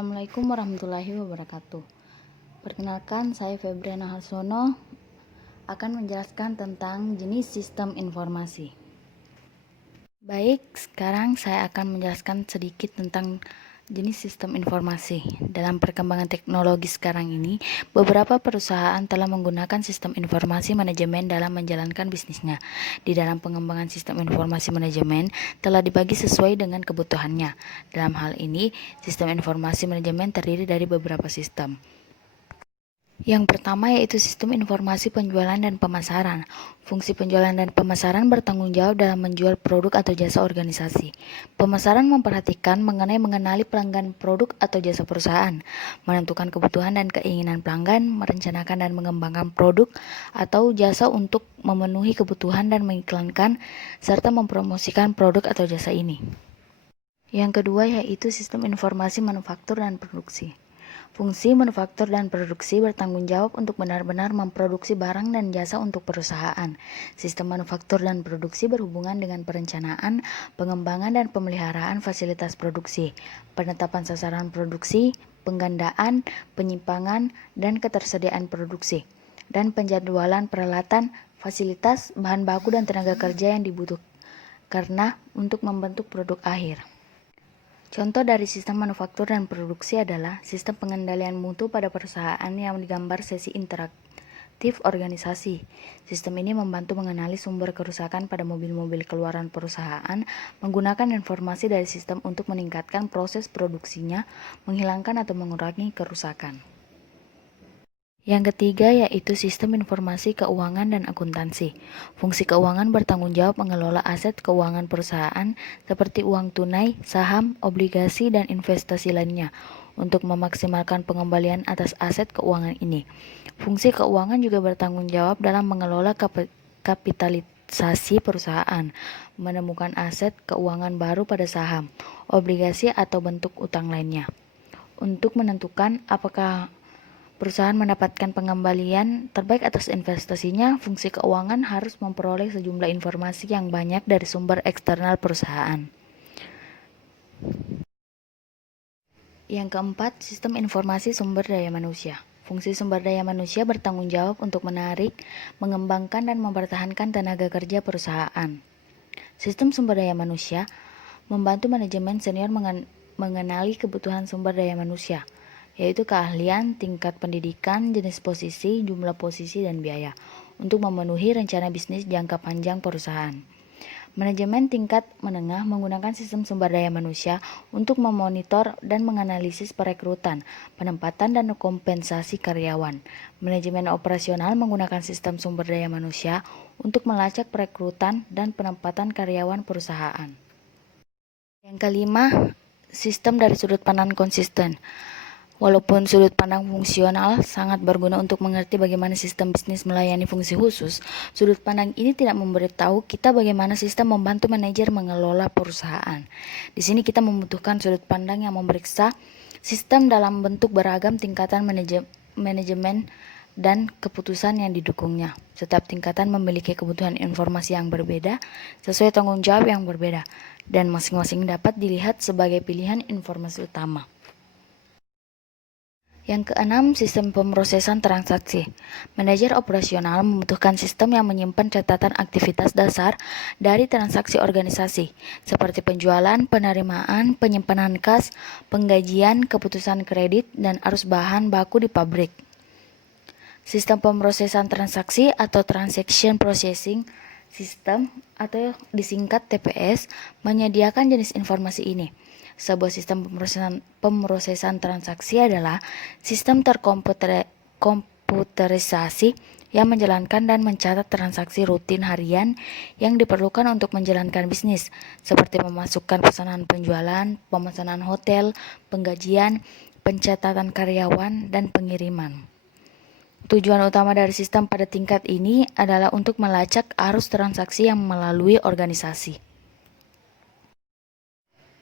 Assalamualaikum warahmatullahi wabarakatuh. Perkenalkan, saya Febriana Harsono akan menjelaskan tentang jenis sistem informasi. Baik, sekarang saya akan menjelaskan sedikit tentang jenis sistem informasi. Dalam perkembangan teknologi sekarang ini, beberapa perusahaan telah menggunakan sistem informasi manajemen dalam menjalankan bisnisnya. Di dalam pengembangan sistem informasi manajemen telah dibagi sesuai dengan kebutuhannya. Dalam hal ini, sistem informasi manajemen terdiri dari beberapa sistem. Yang pertama yaitu sistem informasi penjualan dan pemasaran. Fungsi penjualan dan pemasaran bertanggung jawab dalam menjual produk atau jasa organisasi. Pemasaran memperhatikan mengenali pelanggan produk atau jasa perusahaan, menentukan kebutuhan dan keinginan pelanggan, merencanakan dan mengembangkan produk atau jasa untuk memenuhi kebutuhan dan mengiklankan, serta mempromosikan produk atau jasa ini. Yang kedua yaitu sistem informasi manufaktur dan produksi. Fungsi manufaktur dan produksi bertanggung jawab untuk benar-benar memproduksi barang dan jasa untuk perusahaan. Sistem manufaktur dan produksi berhubungan dengan perencanaan, pengembangan dan pemeliharaan fasilitas produksi, penetapan sasaran produksi, penggandaan, penyimpangan, dan ketersediaan produksi, dan penjadwalan peralatan, fasilitas, bahan baku dan tenaga kerja yang dibutuhkan karena untuk membentuk produk akhir. Contoh dari sistem manufaktur dan produksi adalah sistem pengendalian mutu pada perusahaan yang digambar sesi interaktif organisasi. Sistem ini membantu mengenali sumber kerusakan pada mobil-mobil keluaran perusahaan, menggunakan informasi dari sistem untuk meningkatkan proses produksinya, menghilangkan atau mengurangi kerusakan. Yang ketiga yaitu sistem informasi keuangan dan akuntansi. Fungsi keuangan bertanggung jawab mengelola aset keuangan perusahaan seperti uang tunai, saham, obligasi, dan investasi lainnya untuk memaksimalkan pengembalian atas aset keuangan ini. Fungsi keuangan juga bertanggung jawab dalam mengelola kapitalisasi perusahaan, menemukan aset keuangan baru pada saham, obligasi, atau bentuk utang lainnya. Untuk menentukan apakah perusahaan mendapatkan pengembalian terbaik atas investasinya, fungsi keuangan harus memperoleh sejumlah informasi yang banyak dari sumber eksternal perusahaan. Yang keempat, sistem informasi sumber daya manusia. Fungsi sumber daya manusia bertanggung jawab untuk menarik, mengembangkan, dan mempertahankan tenaga kerja perusahaan. Sistem sumber daya manusia membantu manajemen senior mengenali kebutuhan sumber daya manusia, yaitu keahlian, tingkat pendidikan, jenis posisi, jumlah posisi, dan biaya, untuk memenuhi rencana bisnis jangka panjang perusahaan. Manajemen tingkat menengah menggunakan sistem sumber daya manusia untuk memonitor dan menganalisis perekrutan, penempatan, dan kompensasi karyawan. Manajemen operasional menggunakan sistem sumber daya manusia untuk melacak perekrutan dan penempatan karyawan perusahaan. Yang kelima, sistem dari sudut pandang konsisten. Walaupun sudut pandang fungsional sangat berguna untuk mengerti bagaimana sistem bisnis melayani fungsi khusus, sudut pandang ini tidak memberitahu kita bagaimana sistem membantu manajer mengelola perusahaan. Di sini kita membutuhkan sudut pandang yang memeriksa sistem dalam bentuk beragam tingkatan manajemen dan keputusan yang didukungnya. Setiap tingkatan memiliki kebutuhan informasi yang berbeda, sesuai tanggung jawab yang berbeda, dan masing-masing dapat dilihat sebagai pilihan informasi utama. Yang keenam, sistem pemrosesan transaksi. Manajer operasional membutuhkan sistem yang menyimpan catatan aktivitas dasar dari transaksi organisasi, seperti penjualan, penerimaan, penyimpanan kas, penggajian, keputusan kredit, dan arus bahan baku di pabrik. Sistem pemrosesan transaksi atau Transaction Processing System atau disingkat TPS menyediakan jenis informasi ini. Sebuah sistem pemrosesan transaksi adalah sistem terkomputerisasi yang menjalankan dan mencatat transaksi rutin harian yang diperlukan untuk menjalankan bisnis, seperti memasukkan pesanan penjualan, pemesanan hotel, penggajian, pencatatan karyawan, dan pengiriman. Tujuan utama dari sistem pada tingkat ini adalah untuk melacak arus transaksi yang melalui organisasi.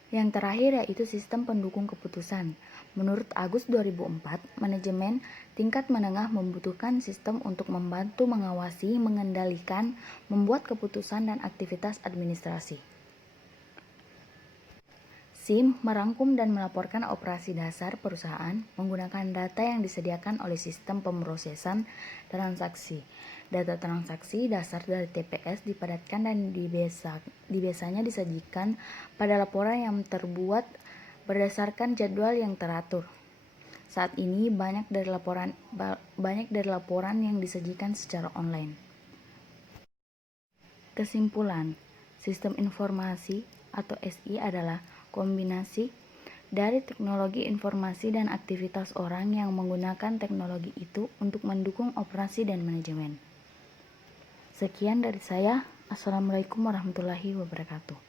Yang terakhir yaitu sistem pendukung keputusan. Menurut Agus 2004, manajemen tingkat menengah membutuhkan sistem untuk membantu mengawasi, mengendalikan, membuat keputusan dan aktivitas administrasi. SIM merangkum dan melaporkan operasi dasar perusahaan menggunakan data yang disediakan oleh sistem pemrosesan transaksi. Data transaksi dasar dari TPS dipadatkan dan biasanya disajikan pada laporan yang terbuat berdasarkan jadwal yang teratur. Saat ini banyak dari laporan yang disajikan secara online. Kesimpulan, sistem informasi atau SI adalah kombinasi dari teknologi informasi dan aktivitas orang yang menggunakan teknologi itu untuk mendukung operasi dan manajemen. Sekian dari saya. Assalamualaikum warahmatullahi wabarakatuh.